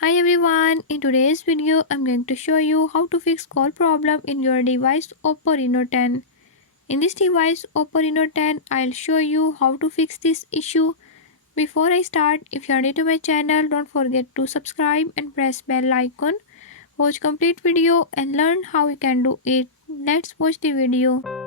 Hi everyone, in today's video I'm going to show you how to fix call problem in your device Oppo Reno 10. In this device Oppo Reno 10, I'll show you how to fix this issue. Before I start, if you are new to my channel, don't forget to subscribe and press bell icon. Watch complete video and learn how you can do it. Let's watch the video.